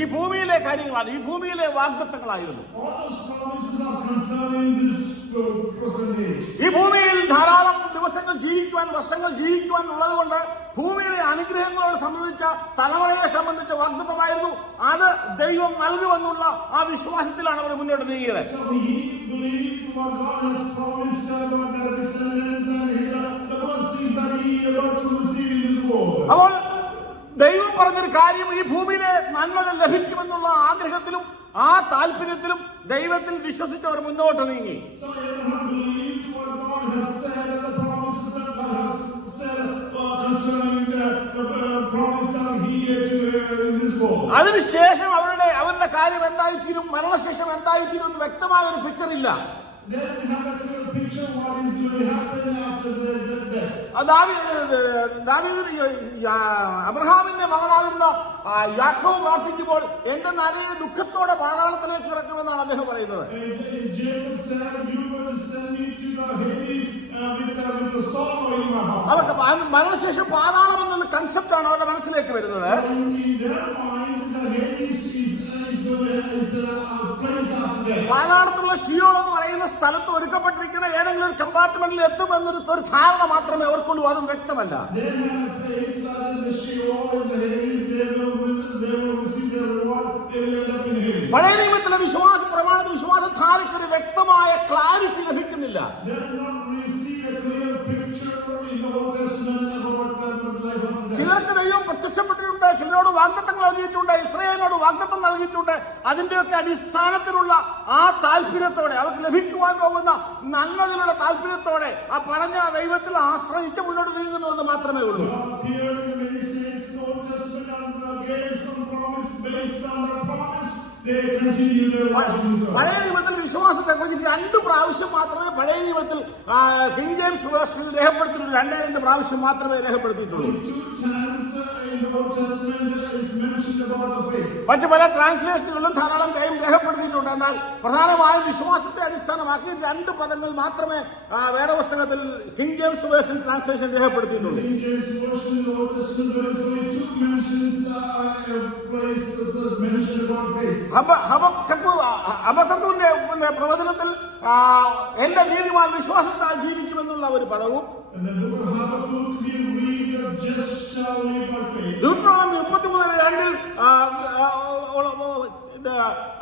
ഈ ഭൂമിയിലെ കാര്യങ്ങളാണ് ഈ ഭൂമിയിലെ വാഗ്ദത്തങ്ങളായിരുന്നു. ഈ ഭൂമിയിൽ ധാരാളം ദിവസങ്ങൾ ജീവിക്കുവാൻ വർഷങ്ങൾ ജീവിക്കുവാൻ ഉള്ളത് കൊണ്ട് ഭൂമിയിലെ അനുഗ്രഹങ്ങളോട് സംബന്ധിച്ച തലമുറയെ സംബന്ധിച്ച വാഗ്ദത്തമായിരുന്നു അത് ദൈവം നൽകുമെന്നുള്ള ആ വിശ്വാസത്തിലാണ് അവർ മുന്നോട്ട് നീങ്ങിയത്. അപ്പോൾ ദൈവം പറഞ്ഞൊരു കാര്യം ഈ ഭൂമിയിലെ നന്മകൾ ലഭിക്കുമെന്നുള്ള ആഗ്രഹത്തിലും ആ താല്പര്യത്തിലും ദൈവത്തിൽ വിശ്വസിച്ച് അവർ മുന്നോട്ട് നീങ്ങി. അതിനുശേഷം അവരുടെ അവരുടെ കാര്യം എന്തായിത്തീരും മരണശേഷം എന്തായിത്തീരും എന്ന് വ്യക്തമായ ഒരു പിക്ചർ ഇല്ല അബ്രഹാമിന്റെ മകനാകുന്ന യാക്കോ യാക്കോവ് പ്രാർത്ഥിക്കുമ്പോൾ എന്റെ നനയെ ദുഃഖത്തോടെ പാതാളത്തിലേക്ക് ഇറക്കുമെന്നാണ് അദ്ദേഹം പറയുന്നത് അതൊക്കെ uh, uh. അവർക്ക് മരണശേഷം പാതാളം എന്നുള്ള ആണ് അവരുടെ മനസ്സിലേക്ക് വരുന്നത് പാലാടത്തുള്ള ഷിയോ എന്ന് പറയുന്ന സ്ഥലത്ത് ഒരുക്കപ്പെട്ടിരിക്കുന്ന ഏതെങ്കിലും ഒരു കമ്പാർട്ട്മെന്റിൽ എത്തുമെന്നൊരു ഒരു ധാരണ മാത്രമേ അവർക്കുള്ളൂ. അതും വ്യക്തമല്ല. പഴയ നിയമത്തിലെ വിശ്വാസ പ്രമാണത്തിൽ വിശ്വാസ ധാരയ്ക്ക് ഒരു വ്യക്തമായ ക്ലാരിറ്റി ലഭിക്കുന്നില്ല. പ്രത്യക്ഷപ്പെട്ടിട്ടുണ്ട് ചിലരോട് വാഗ്ദത്തം നൽകിയിട്ടുണ്ട് ഇസ്രയേലിനോട് വാഗ്ദത്തം നൽകിയിട്ടുണ്ട്. അതിന്റെയൊക്കെ അടിസ്ഥാനത്തിലുള്ള ആ താല്പര്യത്തോടെ അവർക്ക് ലഭിക്കുവാൻ പോകുന്ന നല്ലതിനുള്ള താല്പര്യത്തോടെ ആ പറഞ്ഞ ദൈവത്തിൽ ആശ്രയിച്ച് മുന്നോട്ട് നീങ്ങുന്നു എന്ന് മാത്രമേ ഉള്ളൂ. പഴയ നിയമത്തിൽ വിശ്വാസത്തെ കുറിച്ച് രണ്ട് പ്രാവശ്യം മാത്രമേ പഴയ നിയമത്തിൽ കിങ് ജെയിംസ് വേർഷനിൽ രേഖപ്പെടുത്തിയിട്ടുള്ളൂ. രണ്ടേ രണ്ട് പ്രാവശ്യം മാത്രമേ രേഖപ്പെടുത്തിയിട്ടുള്ളൂ. മറ്റു പല ട്രാൻസ്ലേഷനുകളും ധാരാളം ടൈം രേഖപ്പെടുത്തിയിട്ടുണ്ട്. എന്നാൽ പ്രധാനമായും വിശ്വാസത്തെ അടിസ്ഥാനമാക്കി രണ്ട് പദങ്ങൾ മാത്രമേ വേദപുസ്തകത്തിൽ കിങ് ജെയിംസ് വേർഷൻ ട്രാൻസ്ലേഷൻ രേഖപ്പെടുത്തിയിട്ടുള്ളൂ. അബദ്ധത്തിന്റെ പ്രവചനത്തിൽ എന്റെ നീതിമാൻ വിശ്വാസത്താൽ ജീവിക്കുമെന്നുള്ള ഒരു പദവും faith. മുപ്പത്തി മൂന്ന് രണ്ടിൽ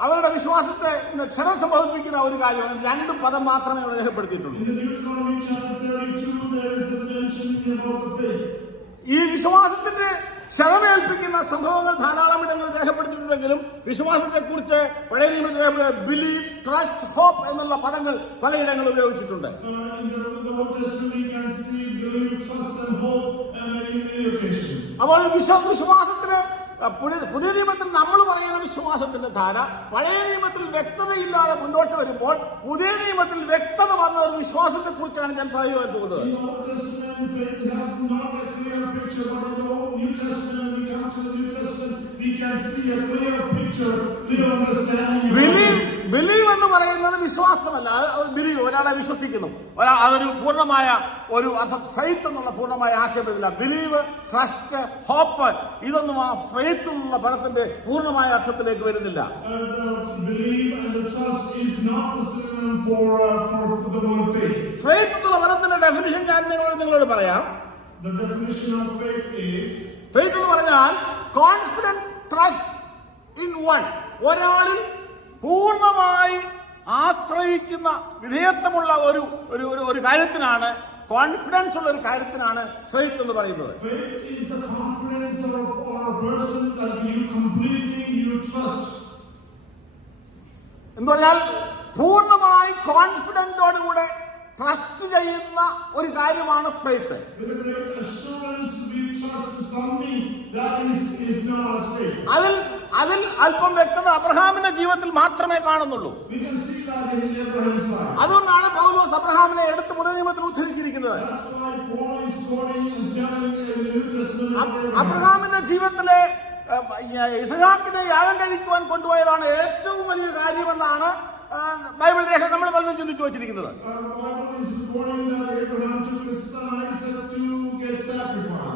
അവരുടെ വിശ്വാസത്തെ ക്ഷണം സംഭവിപ്പിക്കുന്ന ഒരു കാര്യമാണ് രണ്ട് പദം മാത്രമേ അവിടെ രേഖപ്പെടുത്തിയിട്ടുള്ളൂ In the Deuteronomy chapter 32, there is a mention about the faith. ഈ വിശ്വാസത്തിന്റെ ക്ഷണമേൽപ്പിക്കുന്ന സംഭവങ്ങൾ ധാരാളം ഇടങ്ങളിൽ രേഖപ്പെടുത്തിയിട്ടുണ്ടെങ്കിലും വിശ്വാസത്തെക്കുറിച്ച് പഴയ നിയമത്തിൽ ബിലീവ് ട്രസ്റ്റ് ഹോപ്പ് എന്നുള്ള പദങ്ങൾ പലയിടങ്ങളിൽ ഉപയോഗിച്ചിട്ടുണ്ട് അപ്പോൾ വിശ്വ വിശ്വാസത്തിന് പുതിയ പുതിയ നിയമത്തിൽ നമ്മൾ പറയുന്ന വിശ്വാസത്തിന്റെ ധാര പഴയ നിയമത്തിൽ വ്യക്തതയില്ലാതെ മുന്നോട്ട് വരുമ്പോൾ പുതിയ നിയമത്തിൽ വ്യക്തത വന്ന ഒരു വിശ്വാസത്തെ കുറിച്ചാണ് ഞാൻ പറയുവാൻ പോകുന്നത്. In ബിലീവ് എന്ന് പറയുന്നത് വിശ്വാസമല്ല. ബിലീവ് ഒരാളെ വിശ്വസിക്കുന്നു. അതൊരു പൂർണമായ ഒരു അർത്ഥം ഫെയ്ത്ത് എന്നുള്ള പൂർണമായ ആശയം ഇതില്ല. ബിലീവ് ട്രസ്റ്റ് ഹോപ്പ് ഇതൊന്നും ആ ഫെയ്ത്ത് എന്നുള്ള പദത്തിന്റെ പൂർണമായ അർത്ഥത്തിലേക്ക് വരുന്നില്ല. ഫെയ്ത്ത് എന്നുള്ള പദത്തിന്റെ ഡെഫിനിഷൻ ഞാൻ നിങ്ങളോട് നിങ്ങളോട് പറയാം. ഫെയ്ത്ത് എന്ന് പറഞ്ഞാൽ കോൺഫിഡന്റ് ട്രസ്റ്റ് ഇൻ വൺ ഒരാളിൽ പൂർണമായി ആശ്രയിക്കുന്ന വിധേയത്വമുള്ള ഒരു ഒരു ഒരു- കാര്യത്തിനാണ് കോൺഫിഡൻസ് ഉള്ള ഒരു കാര്യത്തിനാണ് ഫെയ്ത്ത് എന്ന് പറയുന്നത്. എന്ന് പറഞ്ഞാൽ പൂർണമായി കോൺഫിഡന്റോടുകൂടെ ട്രസ്റ്റ് ചെയ്യുന്ന ഒരു കാര്യമാണ് ഫെയ്ത്ത് അതിൽ അതിൽ അല്പം വ്യക്തത അബ്രഹാമിന്റെ ജീവിതത്തിൽ മാത്രമേ കാണുന്നുള്ളൂ. അതുകൊണ്ടാണ് പൗലോസ് അബ്രഹാമിനെ എടുത്ത് പുനർനിയമത്തിൽ നിയമത്തിൽ ഉദ്ധരിച്ചിരിക്കുന്നത്. അബ്രഹാമിന്റെ ജീവിതത്തിലെ ഇസഹാക്കിനെ യാഗം കഴിക്കുവാൻ കൊണ്ടുപോയതാണ് ഏറ്റവും വലിയ കാര്യമെന്നാണ് ബൈബിൾ രേഖ നമ്മൾ പലതും ചിന്തിച്ചു വച്ചിരിക്കുന്നത്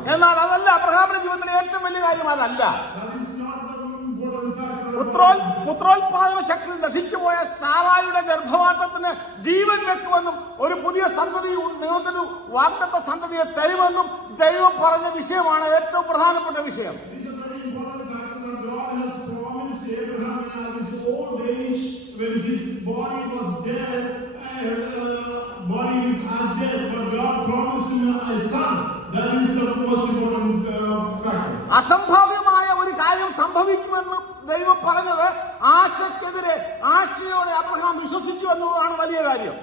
എന്നാൽ അതല്ല അബ്രഹാമിന്റെ ജീവിതത്തിലെ ഏറ്റവും വലിയ കാര്യം അതല്ല പുത്രോ പുത്രോത്പാദന ശക്തി നശിച്ചുപോയ സാറായിയുടെ ഗർഭവാദത്തിന് ജീവൻ വെക്കുമെന്നും ഒരു പുതിയ സന്തതി നിങ്ങൾക്കൊരു വാഗ്ദത്ത സന്തതിയെ തരുമെന്നും ദൈവം പറഞ്ഞ വിഷയമാണ് ഏറ്റവും പ്രധാനപ്പെട്ട വിഷയം dead, uh, body is as dead, but God promised him a son. അസംഭാവ്യമായ ഒരു കാര്യം സംഭവിക്കുമെന്ന് ദൈവം പറഞ്ഞത് ആശയ്ക്കെതിരെ ആശയോടെ അബ്രഹാം വിശ്വസിച്ചു എന്നുള്ളതാണ് വലിയ കാര്യം.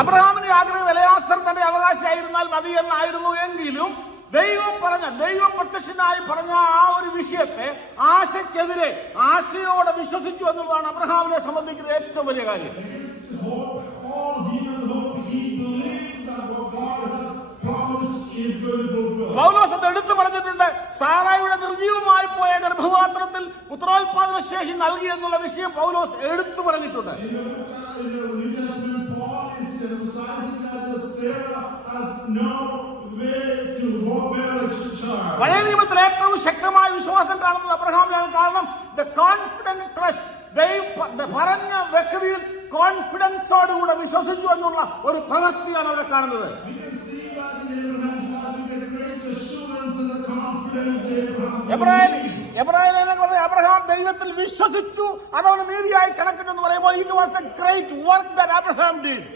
അബ്രഹാമിന്റെ ആഗ്രഹം വിലയാസം തന്റെ അവകാശമായിരുന്നാൽ മതി എന്നായിരുന്നു എങ്കിലും ദൈവം പറഞ്ഞ ദൈവം പ്രത്യക്ഷനായി പറഞ്ഞ ആ ഒരു വിഷയത്തെ ആശയ്ക്കെതിരെ ആശയോടെ വിശ്വസിച്ചു എന്നുള്ളതാണ് അബ്രഹാമിനെ സംബന്ധിക്കുന്ന ഏറ്റവും വലിയ കാര്യം പൗലോസ് എടുത്തു പറഞ്ഞിട്ടുണ്ട്. സാറായുടെ നിർജീവമായി പോയ ഗർഭപാത്രത്തിൽ പുത്രോത്പാദന ശേഷി നൽകി എന്നുള്ള വിഷയം പൗലോസ് എടുത്തു പറഞ്ഞിട്ടുണ്ട്. പഴയ നിയമത്തിൽ ഏറ്റവും ശക്തമായ വിശ്വാസം കാണുന്നത് അബ്രഹാമിലാണ്. കാരണം ദ കോൺഫിഡന്റ് ട്രസ്റ്റ് പറഞ്ഞ വ്യക്തിയിൽ കോൺഫിഡൻസോടുകൂടെ വിശ്വസിച്ചു എന്നുള്ള ഒരു പ്രവൃത്തിയാണ് അവിടെ കാണുന്നത്. അബ്രഹാം ദൈവത്തിൽ വിശ്വസിച്ചു അതവന് നീതിയായി കണക്കിട്ടെന്ന് പറയുമ്പോൾ it was a great work that Abraham did.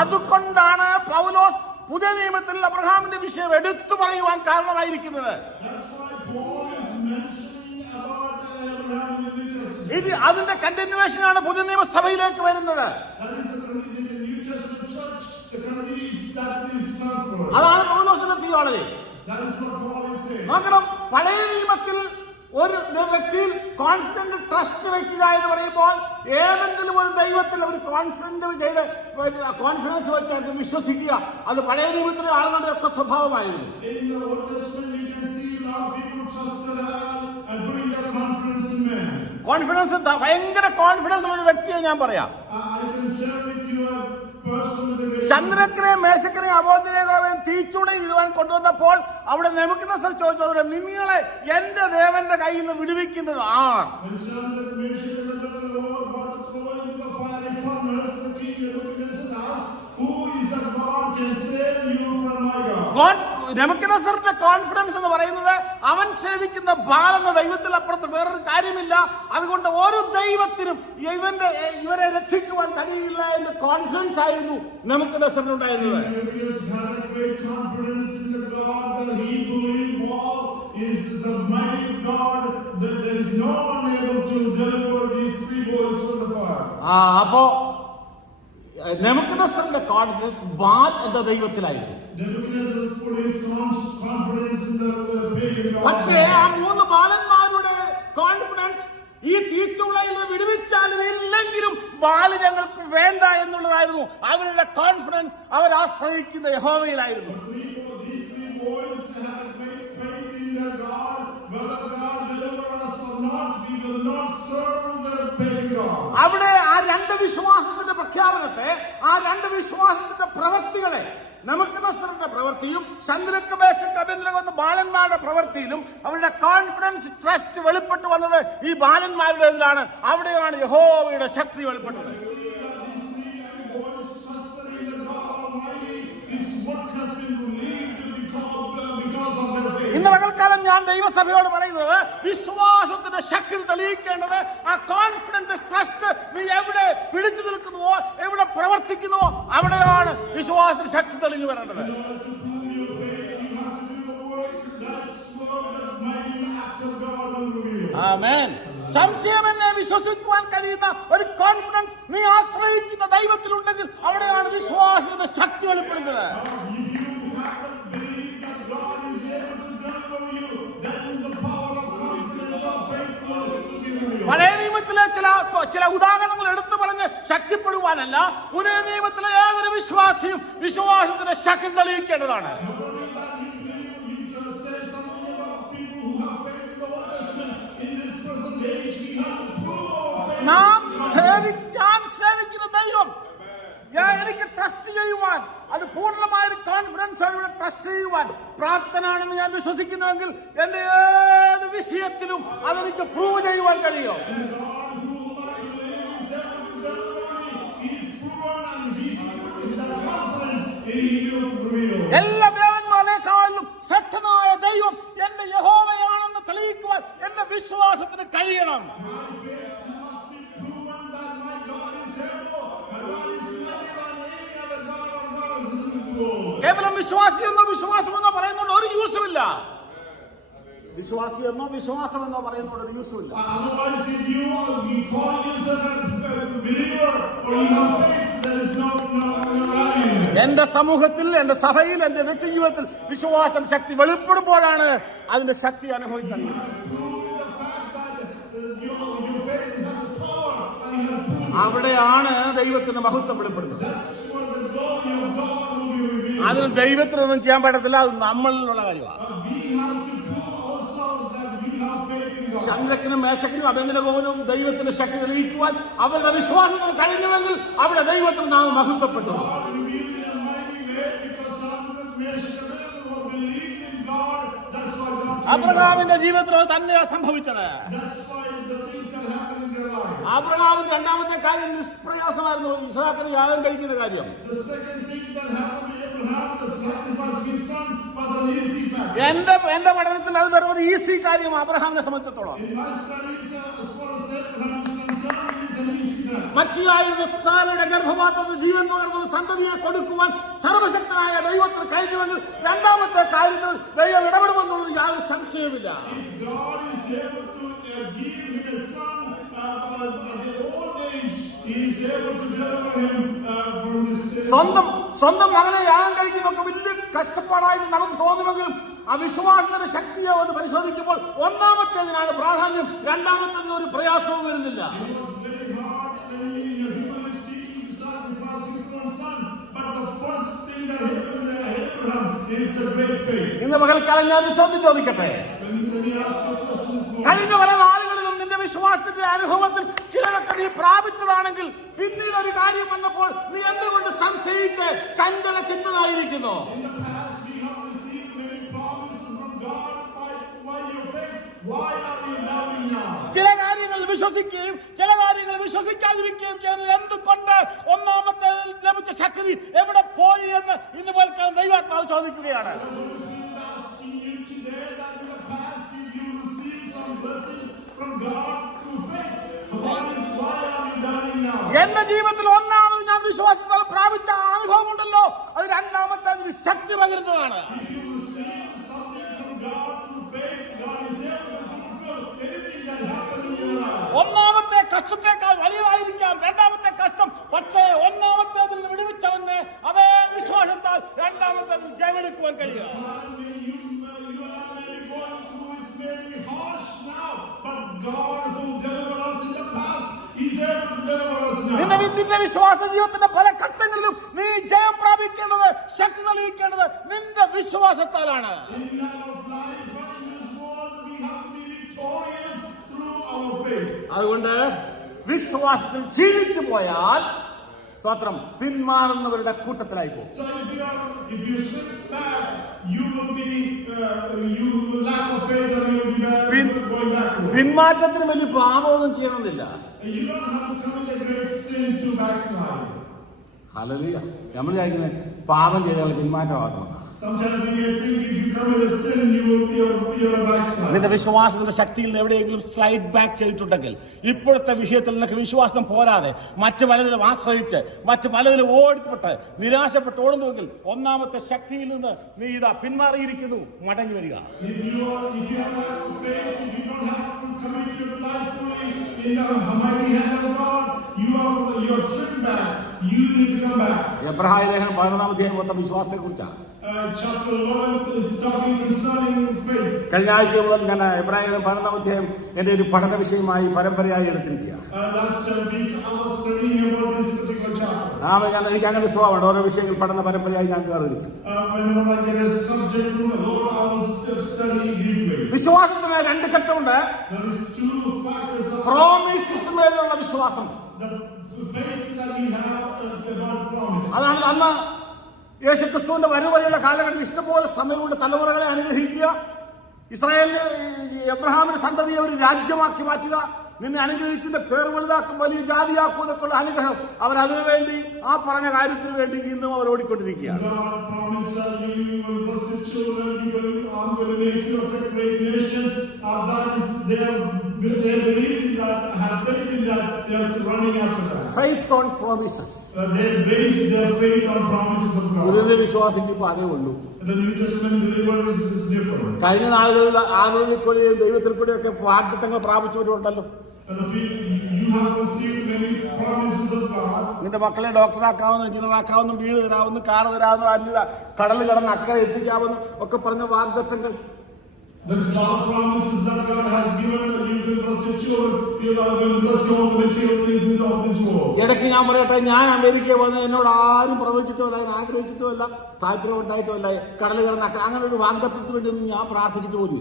അതുകൊണ്ടാണ് പൗലോസ് പുതിയ നിയമത്തിൽ അബ്രഹാമിന്റെ വിഷയം എടുത്തു പറയുവാൻ കാരണമായിരിക്കുന്നത്. ഇത് അതിന്റെ കണ്ടിന്യൂവേഷനാണ് പുതിയ നിയമസഭയിലേക്ക് വരുന്നത് അതാണ് പൗലോസിന്റെ saying. നോക്കണം പഴയ നിയമത്തിൽ ഒരു വ്യക്തിയിൽ കോൺഫിഡന്റ് ട്രസ്റ്റ് വെക്കുക എന്ന് പറയുമ്പോൾ ഏതെങ്കിലും ഒരു ദൈവത്തിൽ അവർ കോൺഫിഡന്റ് ചെയ്ത് കോൺഫിഡൻസ് വെച്ച് വിശ്വസിക്കുക അത് പഴയ നിയമത്തിലെ ആളുകളുടെ ഒക്കെ സ്വഭാവമായിരുന്നു. കോൺഫിഡൻസ് ഭയങ്കര കോൺഫിഡൻസ് ഉള്ള വ്യക്തിയെ ഞാൻ പറയാം ചന്ദ്രക്കനെ മേശക്കനെ അബോധനേകോവൻ തീച്ചൂടയിൽ ഇടുവാൻ കൊണ്ടുവന്നപ്പോൾ അവിടെ നെമുക്കുന്ന ചോദിച്ചത് നിങ്ങളെ എന്റെ ദേവന്റെ കയ്യിൽ നിന്ന് വിടുവിക്കുന്നത് ആർ When Shadrach, Meshach, and Abednego were thrown into the fiery furnace, the king Nebuchadnezzar asked, "Who is that God can save you from my God?" നെമുക്കനസറിന്റെ കോൺഫിഡൻസ് എന്ന് പറയുന്നത് അവൻ സേവിക്കുന്ന ബാലെന്ന ദൈവത്തിൽ അപ്പുറത്ത് വേറൊരു കാര്യമില്ല അതുകൊണ്ട് ഒരു ദൈവത്തിനും ഇവന്റെ ഇവരെ രക്ഷിക്കുവാൻ കഴിയില്ല എന്ന കോൺഫിഡൻസ് ആയിരുന്നു നെമുക്കനസറിനുണ്ടായിരുന്നത് Nebuchadnezzar had a great confidence in the God that he believed was is the mighty God that there is no one able to deliver these three boys from the fire. ആ അപ്പോ നെമുക്കനസറിന്റെ confidence ബാൽ എന്ന ദൈവത്തിലായിരുന്നു. പക്ഷേ ആ മൂന്ന് ബാലന്മാരുടെ confidence ഈ തീച്ചുളയിൽ നിന്ന് വിടുവിച്ചാലും ഇല്ലെങ്കിലും ബാൽ ഞങ്ങൾക്ക് വേണ്ട എന്നുള്ളതായിരുന്നു അവരുടെ കോൺഫിഡൻസ് അവർ ആശ്രയിക്കുന്ന യഹോവയിലായിരുന്നു. Whether not, we will not അവിടെ ആ രണ്ട് വിശ്വാസത്തിന്റെ പ്രഖ്യാപനത്തെ ആ രണ്ട് വിശ്വാസത്തിന്റെ പ്രവൃത്തികളെ നമുക്ക് നസ്രന്റെ പ്രവൃത്തിയും ചന്ദ്രക്കബേശക്ക് അഭ്യന്തരം ബാലന്മാരുടെ പ്രവൃത്തിയിലും അവരുടെ കോൺഫിഡൻസ് ട്രസ്റ്റ് വെളിപ്പെട്ടു വന്നത് ഈ ബാലന്മാരുടെ അവിടെയാണ് യഹോവയുടെ ശക്തി വെളിപ്പെട്ടത്. പകൽക്കാലം ഞാൻ ദൈവസഭയോട് പറയുന്നത് വിശ്വാസത്തിന്റെ ശക്തി തെളിയിക്കേണ്ടത് ആ കോൺഫിഡന്റ് ട്രസ്റ്റ് നീ എവിടെ പിടിച്ചു നിൽക്കുന്നുവോ എവിടെ പ്രവർത്തിക്കുന്നുവോ അവിടെയാണ് വിശ്വാസത്തിന്റെ ശക്തി തെളിഞ്ഞു വരേണ്ടത്. ആമേൻ. സംശയം എന്നെ വിശ്വസിക്കുവാൻ കഴിയുന്ന ഒരു കോൺഫിഡൻസ് നീ ആശ്രയിക്കുന്ന ദൈവത്തിലുണ്ടെങ്കിൽ അവിടെയാണ് വിശ്വാസത്തിന്റെ ശക്തി വെളിപ്പെടുന്നത്. പഴയ നിയമത്തിലെ ചില ചില ഉദാഹരണങ്ങൾ എടുത്തു പറഞ്ഞ് ശക്തിപ്പെടുവാനല്ല പുതിയ നിയമത്തിലെ ഏതൊരു വിശ്വാസിയും വിശ്വാസത്തിന്റെ ശക്തി തെളിയിക്കേണ്ടതാണ്. നാം സേവിക്കാൻ സേവിക്കുന്ന ദൈവം. എനിക്ക് ട്രസ്റ്റ് ചെയ്യുവാൻ പ്രാപ്തനാണെന്ന് ഞാൻ വിശ്വസിക്കുന്നുവെങ്കിൽ എന്റെ ഏത് വിഷയത്തിലും അതെനിക്ക് പ്രൂവ് ചെയ്യുവാൻ കഴിയും. എല്ലാ ദേവന്മാരെക്കാളും ശക്തനായ ദൈവം എന്റെ യഹോവയാണെന്ന് തെളിയിക്കുവാൻ എന്റെ വിശ്വാസത്തിന് കഴിയണം. കേവലം വിശ്വാസി എന്നോ വിശ്വാസം എന്നോ പറയുന്നതുകൊണ്ട് ഒരു ഇല്ല. വിശ്വാസി എന്നോ വിശ്വാസം എന്നോ പറയുന്നതുകൊണ്ട് ഒരു യൂസും it. എന്റെ സമൂഹത്തിൽ എന്റെ സഭയിൽ എന്റെ വ്യക്തി ജീവിതത്തിൽ വിശ്വാസം ശക്തി വെളിപ്പെടുമ്പോഴാണ് അതിന്റെ ശക്തി proved അവിടെയാണ് ദൈവത്തിന്റെ മഹത്വം വെളിപ്പെടുന്നത്. അതിന് ദൈവത്തിനൊന്നും ചെയ്യാൻ പറ്റത്തില്ല അത് നമ്മളിലുള്ള കാര്യമാണ്. ചന്ദ്രക്കിനും മേശക്കിനും അഭ്യന്തരകോപനും ദൈവത്തിന്റെ ശക്തി തെളിയിക്കുവാൻ അവരുടെ വിശ്വാസത്തിന് കഴിഞ്ഞുവെങ്കിൽ അവിടെ ദൈവത്തിന് നാം മഹത്വപ്പെട്ടു. അബ്രഹാമിന്റെ ജീവിതത്തിൽ അത് തന്നെയാ സംഭവിച്ചത്. അബ്രഹാമിന്റെ രണ്ടാമത്തെ കാര്യം നിഷ്പ്രയാസമായിരുന്നു ഇസാക്കിന് യാഗം കഴിക്കുന്ന കാര്യം എന്റെ എന്റെ പഠനത്തിൽ അത് വെറും ഒരു ഈസി കാര്യം അബ്രഹാമിനെ സംബന്ധിച്ചിടത്തോളം uh. മച്ചിയായിരുന്ന സാലയുടെ ഗർഭപാത്രത്തിൽ ജീവൻ പകർന്ന സന്തതിയെ കൊടുക്കുവാൻ സർവശക്തനായ ദൈവത്തിന് കഴിഞ്ഞുവെങ്കിൽ രണ്ടാമത്തെ കാര്യത്തിൽ ദൈവം ഇടപെടുമെന്നുള്ളത് യാതൊരു to uh, uh. സ്വന്തം സ്വന്തം മകനെ യാഗം കഴിക്കുന്നൊക്കെ വലിയ കഷ്ടപ്പാടായിട്ട് നമുക്ക് തോന്നുമെങ്കിലും അവിശ്വാസത്തിന്റെ ശക്തിയോ എന്ന് പരിശോധിക്കുമ്പോൾ ഒന്നാമത്തേതിനാണ് പ്രാധാന്യം. രണ്ടാമത്തേതിന് ഒരു പ്രയാസവും വരുന്നില്ല. ഇന്ന് പകൽ കളഞ്ഞാൽ ചോദ്യം ചോദിക്കട്ടെ? കഴിഞ്ഞ വളരെ ആളുകൾ വിശ്വാസത്തിന്റെ അനുഭവത്തിൽ ചിലതൊക്കെ നീ പ്രാപിച്ചതാണെങ്കിൽ പിന്നീട് ഒരു കാര്യം വന്നപ്പോൾ നീ എന്തുകൊണ്ട് സംശയിച്ച് ചഞ്ചല ചിന്തനായിരിക്കുന്നു? ചില കാര്യങ്ങൾ വിശ്വസിക്കുകയും ചില കാര്യങ്ങൾ വിശ്വസിക്കാതിരിക്കുകയും ചെയ്യുന്നത് എന്തുകൊണ്ട് ഒന്നാമത്തെ ലഭിച്ച ശക്തി എവിടെ പോയി എന്ന് ഇന്ന് പോൽക്കാൻ ദൈവാത്മാവ് ചോദിക്കുകയാണ്. എന്റെ ജീവിതത്തിൽ ഒന്നാമത് ഞാൻ വിശ്വാസത്താൽ പ്രാപിച്ച അനുഭവം ഉണ്ടല്ലോ അത് രണ്ടാമത്തെ അതിന് ശക്തി പകരുന്നതാണ്. ഒന്നാമത്തെ കഷ്ടത്തേക്കാൾ വലിയതായിരിക്കാം. രണ്ടാമത്തെ കഷ്ടം പക്ഷേ ഒന്നാമത്തേതിൽ വിടുവിച്ചവന് അതേ വിശ്വാസത്താൽ രണ്ടാമത്തേതിൽ ജയമെടുക്കുവാൻ കഴിയുക നിന്റെ വീട്ടിലെ വിശ്വാസ ജീവിതത്തിന്റെ പല ഘട്ടങ്ങളിലും നീ ജയം പ്രാപിക്കേണ്ടത് ശക്തി നൽകിക്കേണ്ടത് നിന്റെ വിശ്വാസത്താലാണ്. അതുകൊണ്ട് വിശ്വാസത്തിൽ ജീവിച്ചു പോയാൽ സ്തോത്രം പിന്മാറുന്നവരുടെ കൂട്ടത്തിലായി പോകും. പിന്മാറ്റത്തിന് വലിയ പാമൊന്നും ചെയ്യണമെന്നില്ല. You don't have to commit a great sin to backslide. ഹലലിയ നമ്മൾ വിചാരിക്കുന്നത് പാപം ചെയ്താൽ പിന്മാറ്റം നിന്റെ വിശ്വാസത്തിന്റെ ശക്തിയിൽ നിന്ന് എവിടെയെങ്കിലും സ്ലൈഡ് ബാക്ക് ചെയ്തിട്ടുണ്ടെങ്കിൽ ഇപ്പോഴത്തെ വിഷയത്തിൽ നിനക്ക് വിശ്വാസം പോരാതെ മറ്റു പലതിലും ആശ്രയിച്ച് മറ്റു പലതിലും ഓടിപ്പെട്ട് നിരാശപ്പെട്ട് ഓടുന്നുവെങ്കിൽ ഒന്നാമത്തെ ശക്തിയിൽ നിന്ന് നീ ഇതാ പിന്മാറിയിരിക്കുന്നു മടങ്ങി വരിക You are, you are sitting back. എബ്രഹായ ലേഖനം പതിനൊന്നാം അധ്യായം മൊത്തം വിശ്വാസത്തെ കുറിച്ചാണ് Uh, chapter 11 is talking concerning faith. കഴിഞ്ഞ ആഴ്ച മുതൽ ഞാൻ എബ്രാഹിം ലേഖനം പതിനൊന്നാം അധ്യായം എന്റെ ഒരു പഠന വിഷയമായി പരമ്പരയായി എടുത്തിരിക്കുക Uh, uh, ഞാൻ എനിക്ക് അങ്ങനെ സ്വഭാവമുണ്ട്. ഓരോ വിഷയങ്ങൾ പഠന പരമ്പരയായി ഞാൻ കയറിയിരിക്കും Uh, വിശ്വാസത്തിന് രണ്ട് ഘട്ടമുണ്ട്. There is two factors of പ്രോമിസിസ് മേലുള്ള വിശ്വാസം. അതാണ് അന്ന് യേശു ക്രിസ്തുവിന്റെ വരുവഴിയുള്ള കാലഘട്ടത്തിൽ ഇഷ്ടപോലെ സമയമുള്ള തലമുറകളെ അനുഗ്രഹിക്കുക. ഇസ്രായേലിന് എബ്രഹാമിന്റെ സന്തതിയെ ഒരു രാജ്യമാക്കി മാറ്റുക. നിന്നെ അനുഗ്രഹിച്ചതിന്റെ പേർ വലുതാക്കും വലിയ ജാതിയാക്കും എന്നൊക്കെയുള്ള അനുഗ്രഹം അവർ അതിനുവേണ്ടി ആ പറഞ്ഞ കാര്യത്തിന് വേണ്ടി ഇന്നും അവർ ഓടിക്കൊണ്ടിരിക്കുക faith on promises they base their faith on promises of God. ഗുരുവിനെ വിശ്വാസിക്കുമ്പോൾ അതേ ഉള്ളൂ. കഴിഞ്ഞ നാളുകളിൽ ആളുകളിൽ കൂടിയും ഒക്കെ വാഗ്ദത്തങ്ങൾ പ്രാപിച്ചവരുണ്ടല്ലോ And the people, you have received many promises of God. നിന്റെ മക്കളെ ഡോക്ടറാക്കാവുന്ന എഞ്ചിനീയറാക്കാവുന്ന വീട് തരാവുന്ന കാർ തരാവുന്ന അല്ല കടൽ കടന്ന് അക്കരെ എത്തിക്കാവുന്ന ഒക്കെ പറഞ്ഞ വാഗ്ദത്തങ്ങൾ The star promises that God has given that you will bless your children, you are going to bless your material things of this world. ഇടയ്ക്ക് ഞാൻ പറയട്ടെ ഞാൻ അമേരിക്കയിൽ വന്ന് എന്നോട് ആരും പ്രവചിച്ചിട്ടില്ല ഞാൻ ആഗ്രഹിച്ചിട്ടില്ല താല്പര്യം ഉണ്ടായിട്ടില്ല കടൽ കിടന്ന അങ്ങനെ ഒരു വാഗ്ദത്തത്തിന് വേണ്ടി ഒന്നും ഞാൻ പ്രാർത്ഥിച്ചിട്ട് പോലും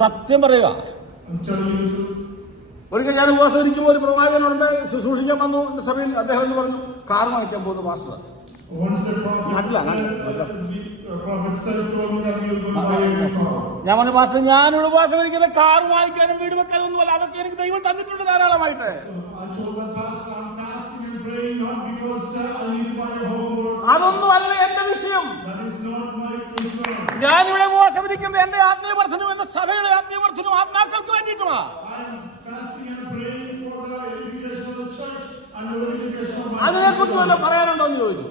സത്യം പറയുക. ഒരിക്കൽ ഞാൻ ഉപവാസം ഇരിക്കുമ്പോൾ ഒരു പ്രവാചകനുണ്ട് ശുശ്രൂഷിക്കാൻ വന്നു എന്റെ സഭയിൽ അദ്ദേഹം എന്ന് പറഞ്ഞു കാരണം വയ്ക്കാൻ പോകുന്നു വാസ്തവ ഞാൻ പറഞ്ഞു ഞാൻ ഉപവാസം ഇരിക്കുന്ന കാർ വാങ്ങിക്കാനും വീട് വെക്കാനും ഒന്നും അല്ല. അതൊക്കെ എനിക്ക് ദൈവം തന്നിട്ടുണ്ട് ധാരാളമായിട്ട്. അതൊന്നും അല്ല എന്റെ വിഷയം. ഞാനിവിടെ ഉപവാസം ഇരിക്കുന്നത് എന്റെ ആത്മീയവർദ്ധനും എന്റെ സഭയുടെ ആത്മീയവർദ്ധനും ആത്മാക്കൾക്ക് വേണ്ടിയിട്ടുമാ. അതിനെക്കുറിച്ച് വല്ല പറയാനുണ്ടോ എന്ന് ചോദിച്ചു.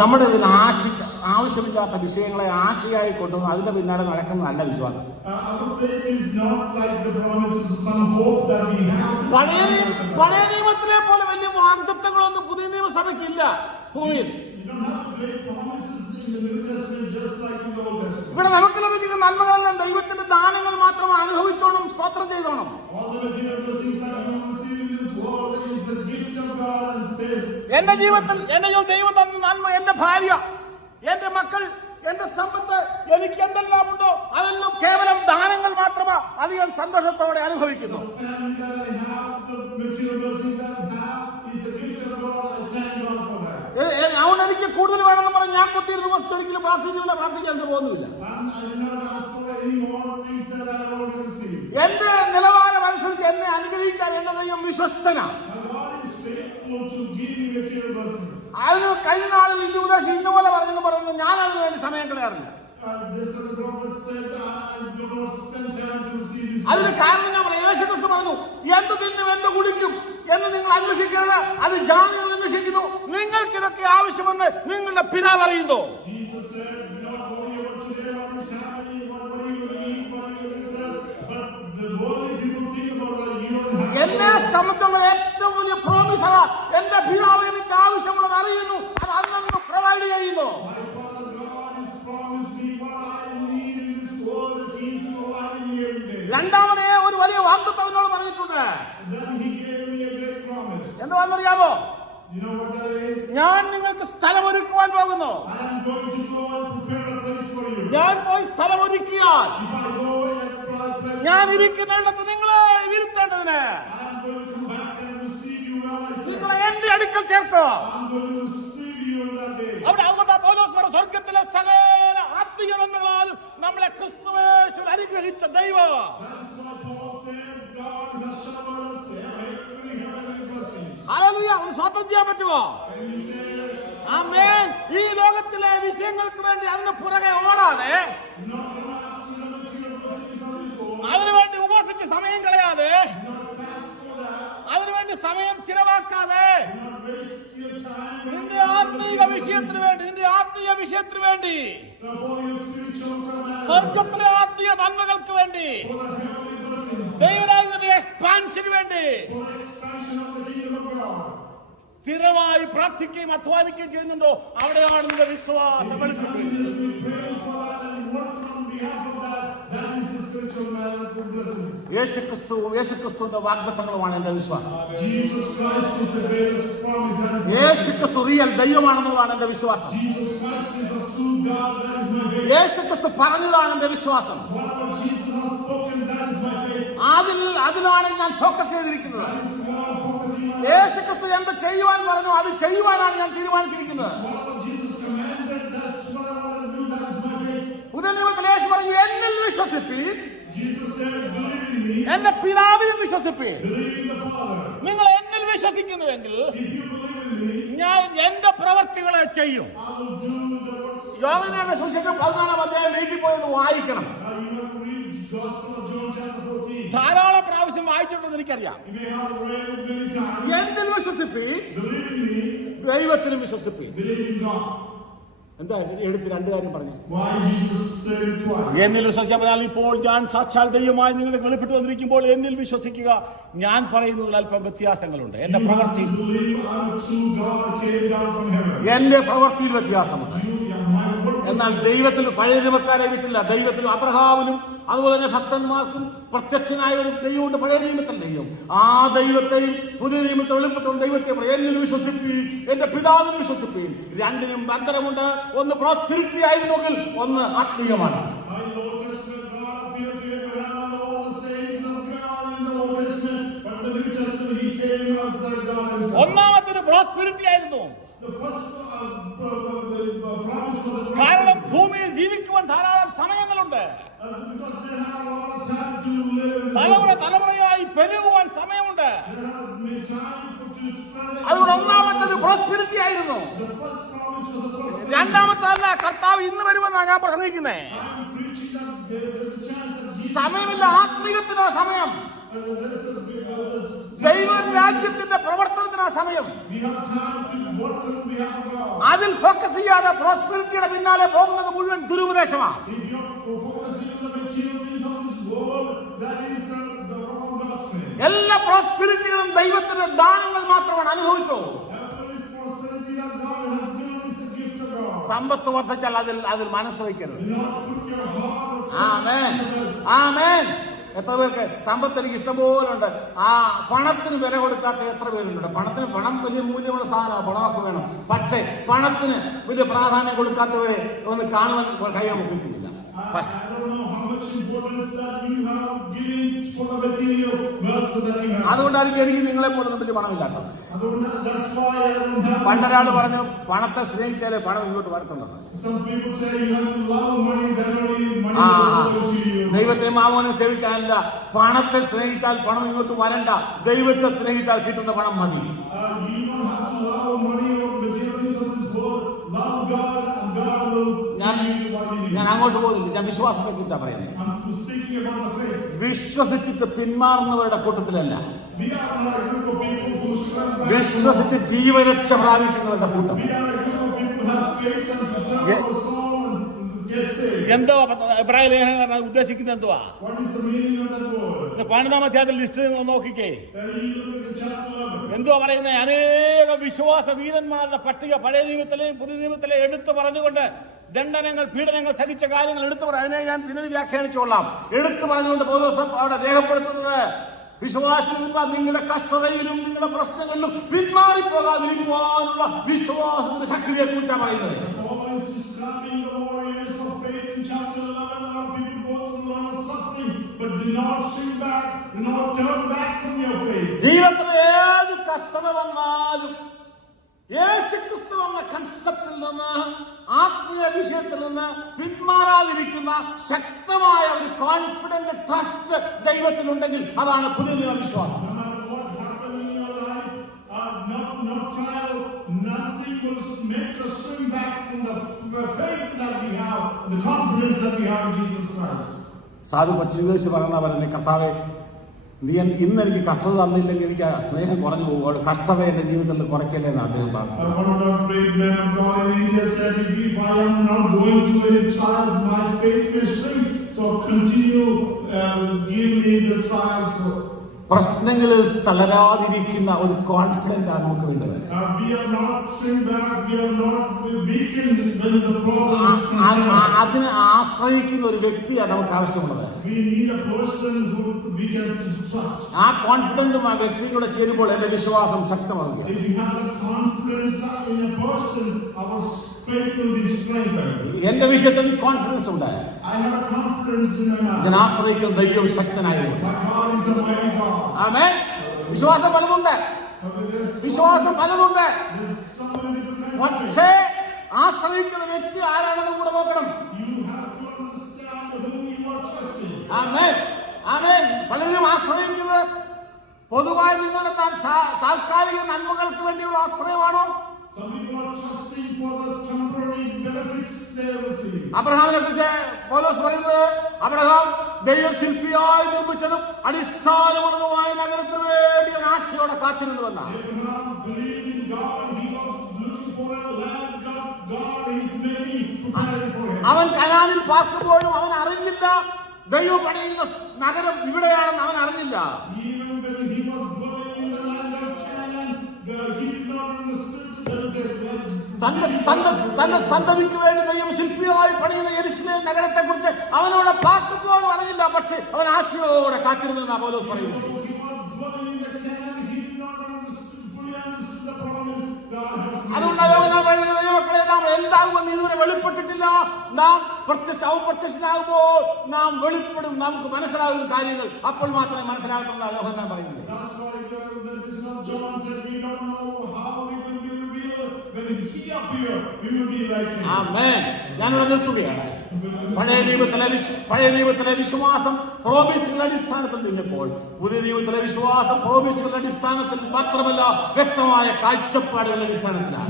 നമ്മുടെ ഇതിൽ ആശ ആവശ്യമില്ലാത്ത വിഷയങ്ങളെ ആശയായി കൊണ്ടു അതിന്റെ പിന്നാലെ വിശ്വാസം that we have. പഴയ നിയമത്തിലെ പോലെ വലിയ വാഗ്ദത്തങ്ങളൊന്നും പുതിയ നിയമസഭയ്ക്കില്ല ഭൂമിയിൽ. ഇവിടെ നമുക്ക് ലഭിക്കുന്ന നന്മകളെല്ലാം ദൈവത്തിന്റെ ദാനങ്ങൾ മാത്രം അനുഭവിച്ചോണം സ്തോത്രം ചെയ്തോണം എന്റെ ജീവിതത്തിൽ ജീവിതത്തിൽ ദൈവം തന്ന നന്മ എന്റെ ഭാര്യ എന്റെ മക്കൾ എന്റെ സമ്പത്ത് എനിക്ക് എന്തെല്ലാം ഉണ്ടോ അതെല്ലാം കേവലം ദാനങ്ങൾ മാത്രമാ അത് ഞാൻ സന്തോഷത്തോടെ അനുഭവിക്കുന്നു. അതുകൊണ്ട് എനിക്ക് കൂടുതൽ വേണമെന്ന് പറഞ്ഞ് ഞാൻ കുത്തിയിരുന്ന ദിവസം ഒരിക്കലും പ്രാർത്ഥിക്കുന്നില്ല പ്രാർത്ഥിക്കാൻ പോകുന്നില്ല. എന്റെ നിലവാരം അനുസരിച്ച് എന്നെ അനുഗ്രഹിക്കാൻ എന്റെ ദൈവം വിശ്വസ്തനാണ്. അതിന് കഴിഞ്ഞ നാളിൽ ഇന്ന് ഉപദേശം ഇന്നുപോലെ പറഞ്ഞു പറയുന്നത് ഞാൻ അതിനു വേണ്ടി സമയം കളയാറില്ല. അതിന് കാരണം ഞാൻ യേശു ക്രിസ്തു പറഞ്ഞു എന്ത് തിന്നും എന്ത് കുടിക്കും എന്ന് നിങ്ങൾ അന്വേഷിക്കരുത് അത് ജാതികൾ അന്വേഷിക്കുന്നു നിങ്ങൾക്ക് ഇതൊക്കെ ആവശ്യമെന്ന് നിങ്ങളുടെ പിതാവ് അറിയുന്നു സംബന്ധമുള്ള ഏറ്റവും വലിയ പ്രോമിസ എന്റെ പിതാവ് എനിക്ക് ആവശ്യമുള്ളത് അറിയുന്നു. അത് അന്നു പ്രൊവൈഡ് ചെയ്യുന്നു. രണ്ടാമത് ഒരു വലിയ വാക്കത്ത് അവനോട് പറഞ്ഞിട്ടുണ്ട്. എന്ത് വന്നറിയാമോ ഞാൻ നിങ്ങൾക്ക് സ്ഥലമൊരുക്കുവാൻ പോകുന്നു. ഞാൻ പോയി സ്ഥലമൊരുക്കിയാൽ ഞാൻ ഇരിക്കുന്നിടത്ത് നിങ്ങളെ ഇരുത്തേണ്ടതിന്. നിങ്ങളെ എന്റെ അടുക്കൽ day. അവിടെ അവിടെ പൗലോസ് സ്വർഗത്തിലെ സകല ആത്മീയ നന്മകളാലും നമ്മളെ ക്രിസ്തുവേശു അനുഗ്രഹിച്ച ദൈവം സ്വന്തം ചെയ്യാൻ പറ്റുമോ ആമേൻ ഈ ലോകത്തിലെ വിഷയങ്ങൾക്ക് വേണ്ടി അതിന് പുറകെ ഓടാതെ അതിനുവേണ്ടി ഉപവസിച്ച് സമയം കളയാതെ not fast for that, അതിനുവേണ്ടി സമയം ചിലവാക്കാതെ നിന്റെ ആത്മീക വിഷയത്തിന് വേണ്ടി നിന്റെ ആത്മീയ വിഷയത്തിന് വേണ്ടി സ്വർഗത്തിലെ ആത്മീയ നന്മകൾക്ക് വേണ്ടി ദൈവരാജ്യത്തിന്റെ എക്സ്പാൻഷന് വേണ്ടി. സ്ഥിരമായി പ്രാർത്ഥിക്കുകയും അധ്വാനിക്കുകയും ചെയ്യുന്നുണ്ടോ അവിടെയാണ് നിന്റെ വിശ്വാസം വെളിപ്പെട്ടിരിക്കുന്നത്. യേശു ക്രിസ്തു യേശു ക്രിസ്തുവിന്റെ വാഗ്ദത്തങ്ങളുമാണ് എന്റെ വിശ്വാസം. യേശു ക്രിസ്തു റിയൽ ദൈവമാണെന്നുള്ളതാണ് എന്റെ വിശ്വാസം. യേശു ക്രിസ്തു പറഞ്ഞതാണ് എന്റെ വിശ്വാസം. അതിൽ അതിലാണ് ഞാൻ ഫോക്കസ് ചെയ്തിരിക്കുന്നത്. യേശു ക്രിസ്തു എന്താ ചെയ്യുവാൻ പറഞ്ഞു അത് ചെയ്യുവാനാണ് ഞാൻ തീരുമാനിച്ചിരിക്കുന്നത്. പുതിയ നിയമത്തിൽ യേശു പറഞ്ഞു എന്നിൽ വിശ്വസിപ്പി എന്റെ പിതാവിൽ വിശ്വസിപ്പേ. നിങ്ങൾ എന്നിൽ വിശ്വസിക്കുന്നുവെങ്കിൽ ഞാൻ എന്റെ പ്രവർത്തികളെ ചെയ്യും. യോഗനാണ് സുശേഷം പതിനാലാം അദ്ദേഹം വീട്ടിപ്പോയെന്ന് വായിക്കണം. ധാരാളം പ്രാവശ്യം വായിച്ചിട്ടുണ്ടെന്ന് എനിക്കറിയാം. എന്തിൽ വിശ്വസിപ്പി. ദൈവത്തിനും വിശ്വസിപ്പി. എന്താ എടുത്ത് രണ്ടു കാര്യം പറഞ്ഞു? എന്നിൽ വിശ്വസിക്കാൻ ഇപ്പോൾ ഞാൻ സാക്ഷാൽ ദൈവമായി നിങ്ങൾ വെളിപ്പെട്ട് വന്നിരിക്കുമ്പോൾ എന്നിൽ വിശ്വസിക്കുക ഞാൻ പറയുന്നതിൽ അല്പം വ്യത്യാസങ്ങളുണ്ട് എന്റെ പ്രവർത്തി പ്രവൃത്തി. എന്റെ പ്രവൃത്തിയിൽ വ്യത്യാസമുണ്ട് എന്നാൽ ദൈവത്തിൽ പഴയ നിയമക്കാരെ വിട്ടില്ല. ദൈവത്തിൽ അബ്രഹാവിനും അതുപോലെ തന്നെ ഭക്തന്മാർക്കും പ്രത്യക്ഷനായ ഒരു ദൈവമുണ്ട് പഴയ നിയമത്തിൽ ദൈവം. ആ ദൈവത്തെ പുതിയ നിയമത്തിൽ വെളിപ്പെട്ടുള്ള ദൈവത്തെ. എന്നിൽ വിശ്വസിപ്പിക്കുകയും എന്റെ പിതാവിനും വിശ്വസിപ്പിക്കുകയും രണ്ടിനും ബന്ധനമുണ്ട് ഒന്ന് പ്രോസ്പിരിറ്റി ആയിരുന്നെങ്കിൽ ഒന്ന് ആത്മീയമാണ്. ഒന്നാമത്തൊരു പ്രോസ്പിരിറ്റി ആയിരുന്നു കാരണം ഭൂമിയിൽ ജീവിക്കുവാൻ ധാരാളം സമയങ്ങളുണ്ട്. തലമുറ തലമുറയായി പെരുകുവാൻ സമയമുണ്ട്. അതുകൊണ്ട് ഒന്നാമത്തൊരു പ്രോസ്പിരിറ്റി ആയിരുന്നു. രണ്ടാമത്തല്ല കർത്താവ് ഇന്ന് വരുമെന്നാണ് ഞാൻ പ്രസംഗിക്കുന്നത് സമയമില്ല ആത്മീയത്തിന് സമയം. ദൈവ രാജ്യത്തിന്റെ പ്രവർത്തനത്തിന് സമയം. അതിൽ ഫോക്കസ് ചെയ്യാതെ പ്രോസ്പെരിറ്റിയുടെ പിന്നാലെ പോകുന്നത് മുഴുവൻ ദുരുപദേശമാണ്. എല്ലാ പ്രോസ്പെരിറ്റികളും ദൈവത്തിന്റെ ദാനങ്ങൾ മാത്രമാണ് അനുഭവിച്ചോ. സമ്പത്ത് വർദ്ധിച്ചാൽ അതിൽ അതിൽ മനസ്സ് വയ്ക്കരുത്. ആമേൻ ആമേൻ എത്ര പേർക്ക്? സമ്പത്ത് എനിക്ക് ഇഷ്ടംപോലെ ഉണ്ട് ആ പണത്തിന് വില കൊടുക്കാത്ത എത്ര പേരുണ്ട്? പണത്തിന് പണം വലിയ മൂല്യമുള്ള സാധനമാണ്. പണമൊക്കെ വേണം. പക്ഷേ പണത്തിന് വലിയ പ്രാധാന്യം കൊടുക്കാത്തവരെ ഒന്ന് കാണുവാൻ കഴിയാൻ നമുക്കില്ല അതുകൊണ്ടായിരിക്കും എനിക്ക് നിങ്ങളെ പോലെ നമ്മൾ പണമില്ലാത്തത്. പണ്ടൊരാൾ പറഞ്ഞു പണത്തെ സ്നേഹിച്ചാലേ പണം ഇങ്ങോട്ട് വരത്തുള്ളത് ദൈവത്തെ മാമോനെ സേവിക്കാനല്ല പണത്തെ സ്നേഹിച്ചാൽ പണം ഇങ്ങോട്ട് വരണ്ട ദൈവത്തെ സ്നേഹിച്ചാൽ കിട്ടുന്ന പണം മതി. ഞാൻ ഞാൻ അങ്ങോട്ട് പോകുന്നില്ല ഞാൻ വിശ്വാസത്തെ കുറിച്ചാണ് പറയുന്നത് വിശ്വസിച്ചിട്ട് പിന്മാറുന്നവരുടെ കൂട്ടത്തിലല്ല. വിശ്വസിച്ച് ജീവരക്ഷ പ്രാപിക്കുന്നവരുടെ കൂട്ടം. എന്തോ അഭിപ്രായ ലേഖനം ഉദ്ദേശിക്കുന്നത് എന്തുവാ? പണിതാം അധ്യായത്തിൽ ലിസ്റ്റ് നോക്കിക്കേ. Then you look at the chapter 11. എന്തുവാ പറയുന്നത്? അനേക വിശ്വാസ വീരന്മാരുടെ പട്ടിക പഴയ നിയമത്തിലെയും പുതിയ നിയമത്തിലെയും എടുത്തു പറഞ്ഞുകൊണ്ട് ദണ്ഡനങ്ങൾ പീഡനങ്ങൾ സഹിച്ച കാര്യങ്ങൾ എടുത്തു പറ അതിനെ ഞാൻ പിന്നീട് വ്യാഖ്യാനിച്ചോളാം. എടുത്തു പറഞ്ഞുകൊണ്ട് പൗലോസ് അവിടെ രേഖപ്പെടുത്തുന്നത് വിശ്വാസത്തിലുള്ള നിങ്ങളുടെ കഷ്ടതയിലും നിങ്ങളുടെ പ്രശ്നങ്ങളിലും പിന്മാറിപ്പോകാതിരിക്കുവാനുള്ള വിശ്വാസത്തിന്റെ ശക്തിയെ കുറിച്ചാണ് പറയുന്നത്. ഏത് കഷ്ടത വന്നാലും യേശുക്രിസ്തു എന്ന കൺസെപ്റ്റിൽ നിന്ന് ആത്മീയ വിഷയത്തിൽ നിന്ന് പിന്മാറാതിരിക്കുന്ന ശക്തമായ ഒരു കോൺഫിഡന്റ് ട്രസ്റ്റ് ദൈവത്തിലുണ്ടെങ്കിൽ അതാണ് പുതിയ വിശ്വാസം. സാധു പറ്റുന്ന പറഞ്ഞ പറഞ്ഞ കർത്താവെ നീ ഇന്ന് എനിക്ക് കഷ്ടത തന്നില്ലെങ്കിൽ എനിക്ക് സ്നേഹം കുറഞ്ഞു പോവുകയാണ് കഷ്ടത എന്റെ ജീവിതത്തിൽ കുറയ്ക്കല്ലേ എന്ന് അദ്ദേഹം പറഞ്ഞു. പ്രശ്നങ്ങൾ തളരാതിരിക്കുന്ന ഒരു കോൺഫിഡന്റ് ആണ് നമുക്ക് വേണ്ടത്. അതിനെ ആശ്രയിക്കുന്ന ഒരു വ്യക്തിയാണ് നമുക്ക് ആവശ്യമുള്ളത്. ആ കോൺഫിഡന്റും ആ വ്യക്തിയുടെ ചേരുമ്പോൾ എന്റെ വിശ്വാസം ശക്തമാകുക എന്റെ വിഷയത്തിൽ കോൺഫിഡൻസ് ഉണ്ട്. ഞാൻ ആശ്രയിക്കുന്ന ദൈവം ശക്തനായിരുന്നു. ആമേ വിശ്വാസം പലതുണ്ട്. വിശ്വാസം പലതുണ്ട്. പക്ഷേ ആശ്രയിക്കുന്ന വ്യക്തി ആരാണെന്ന് കൂടെ നോക്കണം. ആമേ ആമേ പലരും ആശ്രയിക്കുന്നത് പൊതുവായി നിങ്ങളുടെ താൽക്കാലിക നന്മകൾക്ക് വേണ്ടിയുള്ള ആശ്രയമാണോ? അബ്രഹാമിനെ കുറിച്ച് പോലോസ് പറയുന്നത് അബ്രഹാം ദൈവശില്പിയായി നിർമ്മിച്ചതും അടിസ്ഥാനമുള്ളതുമായ നഗരത്തിന് വേണ്ടി ഒരു ആശയോടെ കാത്തിരുന്നു വന്ന. അവൻ കനാനിൽ പാർക്കുമ്പോഴും അവൻ അറിഞ്ഞില്ല. ദൈവം പണിയുന്ന നഗരം ഇവിടെയാണെന്ന് അവൻ അറിഞ്ഞില്ല. തന്റെ തന്റെ സന്തതിക്ക് വേണ്ടി ദൈവം ശില്പിയായി പണിയുന്ന എരിശിലേം നഗരത്തെ കുറിച്ച് അവനോട് പാർക്കുമ്പോഴും അറിയില്ല. പക്ഷെ അവൻ ആശയോടെ കാത്തിരുന്നു എന്നാ പറയുന്നു എന്താകുമെന്ന് ഇതുവരെ വെളിപ്പെട്ടിട്ടില്ല. നാം പ്രത്യക്ഷ ഔപ്രത്യക്ഷനാകുമ്പോൾ നാം വെളിപ്പെടും നമുക്ക് മനസ്സിലാകുന്ന കാര്യങ്ങൾ. അപ്പോൾ മാത്രമേ മനസ്സിലാകുന്ന യോഹന്നാൻ പറയുന്നത്. ഞാനിവിടെ നിർത്തുകയാണ്. പഴയ നിയമത്തിലെ പഴയ നിയമത്തിലെ വിശ്വാസം പ്രോമിസുകളുടെ അടിസ്ഥാനത്തിൽ നിന്നപ്പോൾ പുതിയ നിയമത്തിലെ വിശ്വാസം പ്രോമിസുകളുടെ അടിസ്ഥാനത്തിൽ മാത്രമല്ല വ്യക്തമായ കാഴ്ചപ്പാടുകളുടെ അടിസ്ഥാനത്തിലാണ്.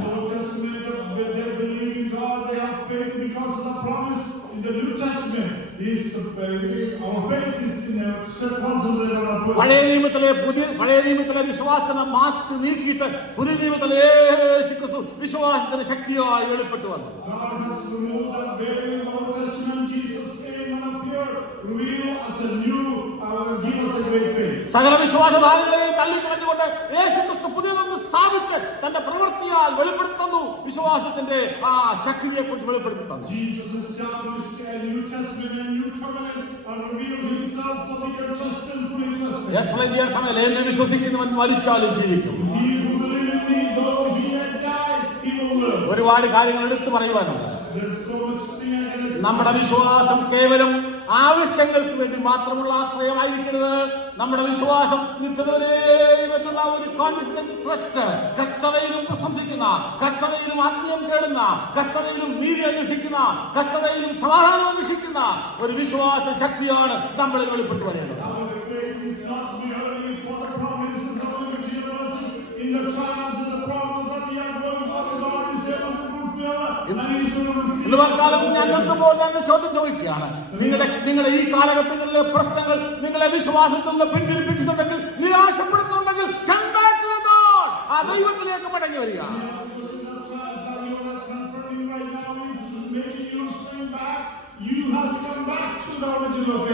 പഴയ നിയമത്തിലെ പുതിയ പഴയ നിയമത്തിലെ വിശ്വാസത്തിന് മാസ്ക് നീക്കിയിട്ട് പുതിയ നിയമത്തിലെ യേശു ക്രിസ്തു വിശ്വാസത്തിന് ശക്തിയായി വെളിപ്പെട്ടു വന്നു. സകല വിശ്വാസ ഭാഗങ്ങളെയും തള്ളിക്കളഞ്ഞുകൊണ്ട് യേശു ക്രിസ്തു പുതിയതൊന്ന് സ്ഥാപിച്ച് തന്റെ വിശ്വാസത്താൽ വെളിപ്പെടുത്തുന്നു. വിശ്വാസത്തിന്റെ ആ ശക്തിയെ കുറിച്ച് വെളിപ്പെടുത്തുന്നു വിശ്വസിക്കുന്നവൻ മരിച്ചാലും ജീവിക്കും. ഒരുപാട് കാര്യങ്ങൾ എടുത്തു പറയുവാനുണ്ട്. നമ്മുടെ വിശ്വാസം കേവലം ആവശ്യങ്ങൾക്ക് വേണ്ടി മാത്രമുള്ള ആശ്രയമായിരിക്കുന്നത് നമ്മുടെ വിശ്വാസം എത്തുന്ന ഒരു ട്രസ്റ്റ് കച്ചറയിലും പ്രശംസിക്കുന്ന കച്ചതയിലും ആത്മീയം കേടുന്ന കച്ചതയിലും നീതി അന്വേഷിക്കുന്ന കച്ചതയിലും സമാധാനം അന്വേഷിക്കുന്ന ഒരു വിശ്വാസ ശക്തിയാണ് നമ്മളിൽ വെളിപ്പെട്ടു വരേണ്ടത്. In the ഞാൻ പറഞ്ഞാലും ഞാൻ ഒരു ചോദ്യം ചോദിക്കുകയാണ് നിങ്ങളുടെ നിങ്ങളുടെ ഈ കാലഘട്ടങ്ങളിലെ പ്രശ്നങ്ങൾ നിങ്ങളെ വിശ്വാസത്തിൽ നിന്ന് പിന്തിരിപ്പിക്കുന്നുണ്ടെങ്കിൽ Lord. ആ ദൈവത്തിലേക്ക് മടങ്ങി വരിക.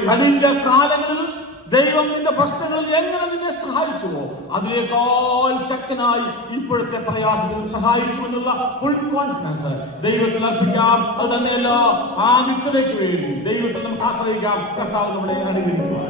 കഴിഞ്ഞ കാലങ്ങളിൽ ദൈവം നിന്റെ പ്രശ്നങ്ങളിൽ എങ്ങനെ നിന്നെ സഹായിച്ചുവോ അതിനേക്കാൾ ശക്തനായി ഇപ്പോഴത്തെ പ്രയാസത്തിൽ സഹായിക്കുമെന്നുള്ള ഫുൾ കോൺഫിഡൻസ് ദൈവത്തിൽ അർപ്പിക്കാം. അത് തന്നെയല്ല ആ നിത്യതയ്ക്ക് വേണ്ടി ദൈവത്തിൽ നമുക്ക് ആശ്രയിക്കാം. കർത്താവ് നമ്മളെ അനുഗ്രഹിക്കുക